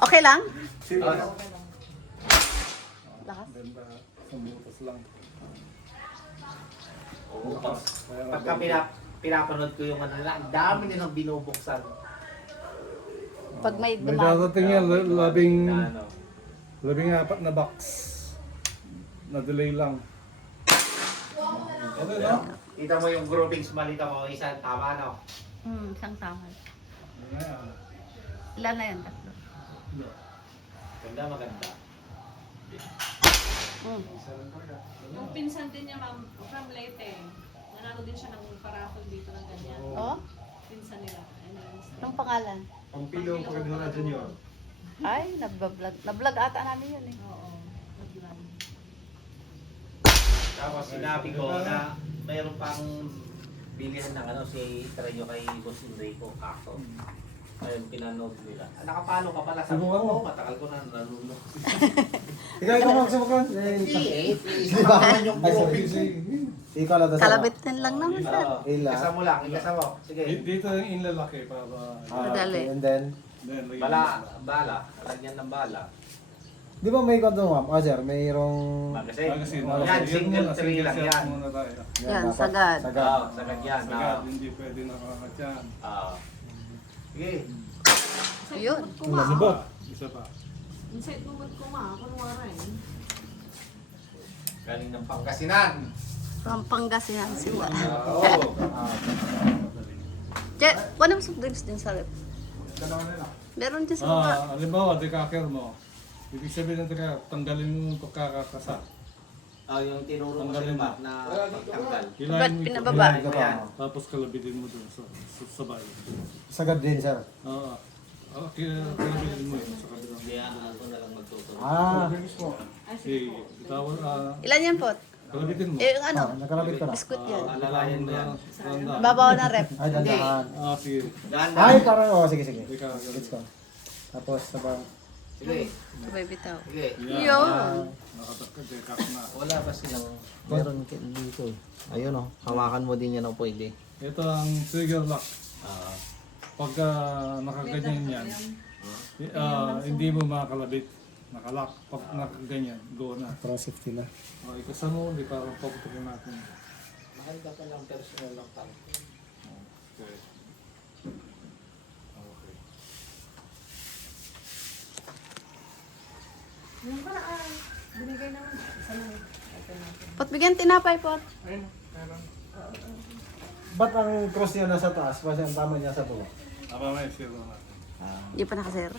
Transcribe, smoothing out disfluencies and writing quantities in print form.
Okay lang? Sige. Lakas. Ganda. Sumutas lang. Oo, pagka pinapanood ko yung ano nila, ang dami nilang binubuksan. Pag may May dumaan. dadating yan, labing, Na ano. labing apat na box. Na-delay lang. Ano na? Kita mo yung groupings, malita mo, isa tama no? Isang tama. Ayan. Ilan na yan? Tatlo. Ganda, maganda. Isa lang talaga. Yung pinsan din niya, ma'am, from Leyte. Nanalo din siya ng paraffol dito ng ganyan. Oh? Pinsan nila. Anong pangalan? Pampilo Pagdura Junior. Ay, nag-vlog. Na-vlog ata namin yun eh. Oo. Naglan. Tapos sinabi ko na mayroon pang bilihan ng ano si Trejo kay Boss Enrico Castro. Ayun, pinanood nila. Ah, nakapalo ka pala. Sabi ko, Subukan mo. "Oo, matagal ko na nalulok." Ikaw magsubukan. Hindi eh. Isa pa naman yung groupings eh. Ikaw lang dasal. Kalabitin lang naman sir. Oo. Ila. Ikasa mo lang, ikasa mo. Sige. Dito yung inlalaki para... Madali. And then, Then, lagyan Bala, mo. bala. Lagyan ng bala. di ba may kwento ma'am? Ah, sir, mayroong... Magazine. Magazine. Yan, single muna, tree lang shot yan. muna tayo. Yan, dapat. sagad. Sagad. Oo, sagad yan. Sagad, hindi pwede nakakat yan. Sige. Yun. Ko ma. Isa pa. Isa pa. Inside bubot ko ma. Kunwara eh. Galing ng Pangasinan. Pampangas yan sila. Oo. Che, wala mo soft drinks din sa rep. Dalawa na lang. Meron din sa baba. Halimbawa, dekaker mo. Ibig sabihin ng dekaker, tanggalin mo yung pagkakakasa. Yung tinuro mo sa Tanggalin iba mo. na pagtanggal. Ba't pinababa? Ikaw pa. Tapos kalabitin mo dun sa bayo. Sagad din, sir. Oo. Kalabitin mo yun sa kabila. Hindi, ako na lang magtuturo. Ah, Sige, bitawan, Ilan yan po? kalabitin mo. Eh, yung ano? nakalabit ka na. Biskut yan. Alalayan mo yan. Randa. Babaw ng rep. Ay, dandahan. Sige. Ganda. Ay, parang, oh, sige, sige. Dekaker. Let's go. Tapos, sabang, Sige. Sabay bitaw. Sige. Yun. Nakatakadekak na. Wala ba silang... Meron dito eh. Ayun o. Hawakan mo din yan o pwede. Ito ang trigger lock. Ah. Pagka nakaganyan yan, hindi mo makakalabit. Nakalock. Pag nakaganyan, go na. pro safety na. Ikasa mo, hindi parang paputukin natin. Mahal ka pa lang personal lang tayo. Okay. Okay. Yung pala binigay naman. Isa lang. Ito natin. Pot bigyan tinapay pot. Ayun, meron. Ba't ang cross niya nasa taas? Kasi ang tama niya sa baba? Mamaya, zero natin. Hindi pa nakasir.